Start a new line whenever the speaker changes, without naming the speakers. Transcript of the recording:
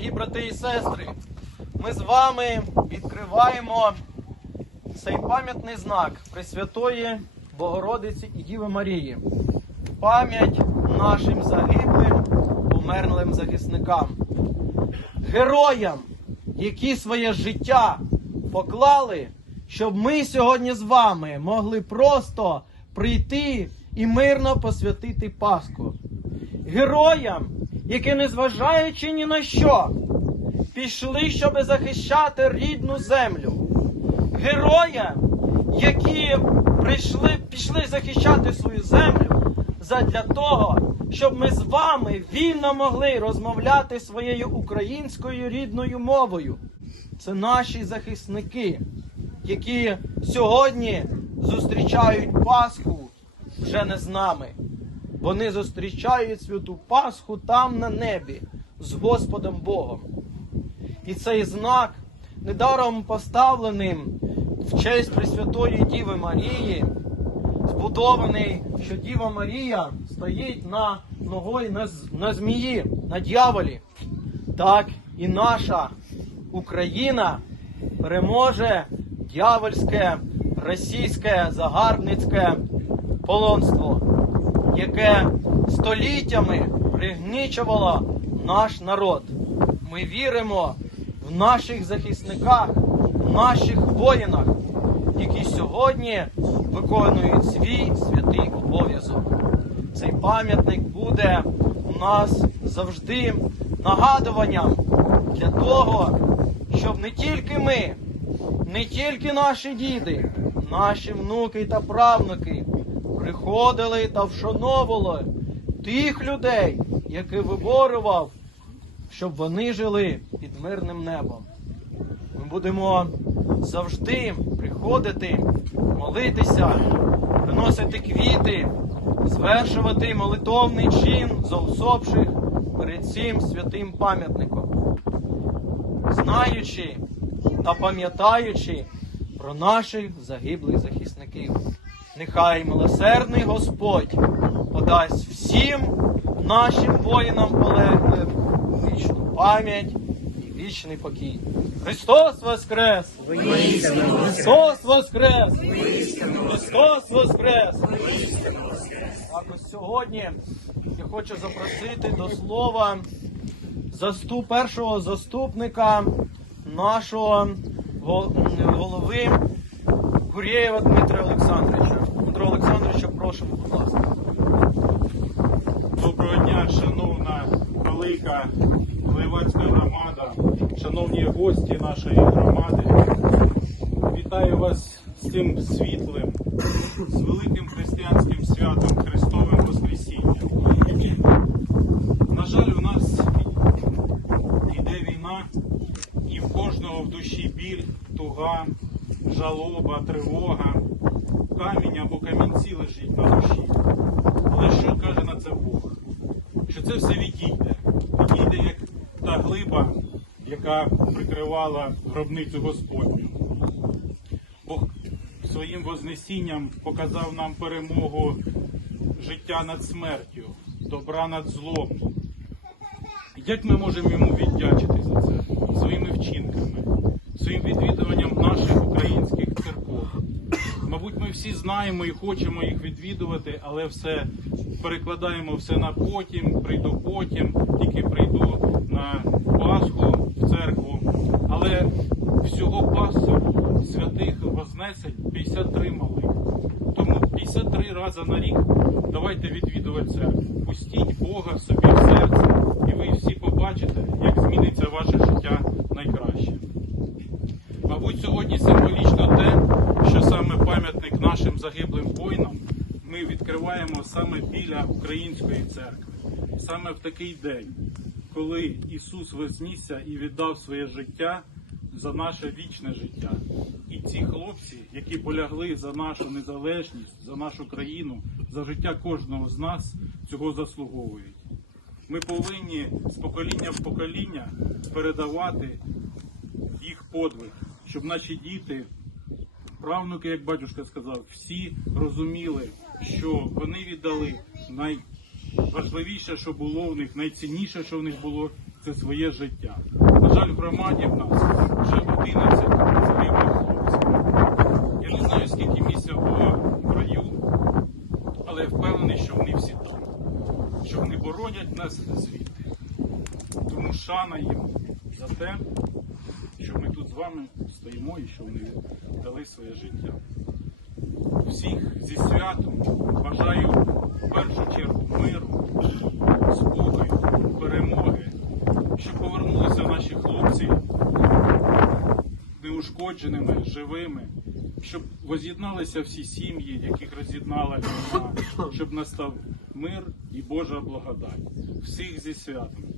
дорогі брати і сестри, ми з вами відкриваємо цей пам'ятний знак Пресвятої Богородиці і Діви Марії. Пам'ять нашим загиблим, померлим захисникам, героям, які своє життя поклали, щоб ми сьогодні з вами могли просто прийти і мирно посвятити Пасху. Героям, які, незважаючи ні на що, пішли, щоб захищати рідну землю. Героям, які прийшли, пішли захищати свою землю задля того, щоб ми з вами вільно могли розмовляти своєю українською рідною мовою. Це наші захисники, які сьогодні зустрічають Пасху вже не з нами. Вони зустрічають святу Пасху там на небі з Господом Богом. І цей знак недаром поставленим в честь Пресвятої Діви Марії, збудований, що Діва Марія стоїть на ногою на, на змії, на дьяволі. Так і наша Україна переможе дьявольське, російське, загарбницьке полонство, яке століттями пригнічувало наш народ. Ми віримо в наших захисниках, в наших воїнах, які сьогодні виконують свій святий обов'язок. Цей пам'ятник буде у нас завжди нагадуванням для того, щоб не тільки ми, не тільки наші діди, наші внуки та правнуки приходили та вшановували тих людей, які виборював, щоб вони жили під мирним небом. Ми будемо завжди приходити, молитися, приносити квіти, звершувати молитовний чин за усопших перед цим святим пам'ятником, знаючи та пам'ятаючи про наших загиблих захисників. Нехай милосердний Господь подасть всім нашим воїнам полеглим вічну пам'ять і вічний покій. Христос Воскрес! Христос Воскрес! Христос Воскрес! Так ось сьогодні я хочу запросити до слова заступ, першого заступника нашого голови Гурєєва Дмитра Олександровича. Олександровича, будь ласка.
Доброго дня, шановна велика Воєвацька громада, шановні гості нашої громади. Вітаю вас з цим світлим, з великим християнським святом Христовим Воскресінням. На жаль, у нас іде війна, і в кожного в душі біль, туга, жалоба, тривога, камінь або камінці лежить на душі. Але що каже на це Бог? Що це все відійде. Відійде як та глиба, яка прикривала гробницю Господню. Бог своїм вознесінням показав нам перемогу життя над смертю, добра над злом. Як ми можемо йому віддячити за це? Своїми вчинками, своїм відвідуванням Мабуть, ми всі знаємо і хочемо їх відвідувати, але все перекладаємо все на потім, прийду потім, тільки прийду на Пасху в церкву. Але всього Пасху святих Вознесень 53 малих. Тому 53 рази на рік давайте відвідувати церкву. Пустіть Бога собі в серце, і ви всі побачите, як зміниться ваше життя найкраще. Мабуть, сьогодні символічно пам'ятник нашим загиблим воїнам ми відкриваємо саме біля української церкви, саме в такий день, коли Ісус вознісся і віддав своє життя за наше вічне життя. І ці хлопці, які полягли за нашу незалежність, за нашу країну, за життя кожного з нас, цього заслуговують. Ми повинні з покоління в покоління передавати їх подвиг, щоб наші діти, правнуки, як батюшка сказав, всі розуміли, що вони віддали найважливіше, що було в них, найцінніше, що в них було, це своє життя. На жаль, в громаді в нас вже 11 загиблих хлопців. Я не знаю, скільки місця було в раю, але я впевнений, що вони всі там, що вони боронять нас звідти. Тому шана їм за те, що ми тут з вами стоїмо і що вони дали своє життя. Всіх зі святом бажаю в першу чергу миру, спокою, перемоги, щоб повернулися наші хлопці неушкодженими, живими, щоб воз'єдналися всі сім'ї, яких роз'єднала війна, щоб настав мир і Божа благодать. Всіх зі святом.